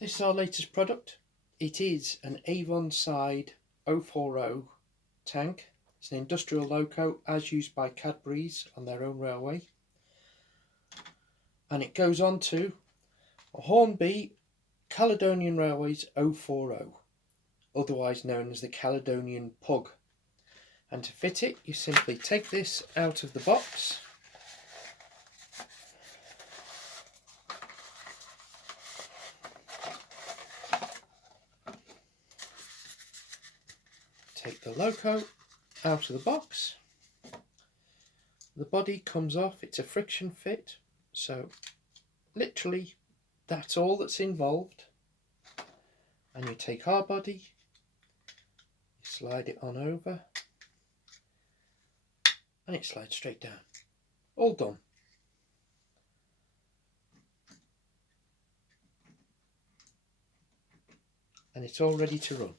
This is our latest product. It is an Avonside 040 tank. It's an industrial loco as used by Cadbury's on their own railway. And it goes on to a Hornby Calidonian Railways 040, otherwise known as the Caledonian Pug. And to fit it, you simply take this out of the box. Take the loco out of the box. The body comes off. It's a friction fit, so literally that's all that's involved. And you take our body, you slide it on over, and it slides straight down. All done. And it's all ready to run.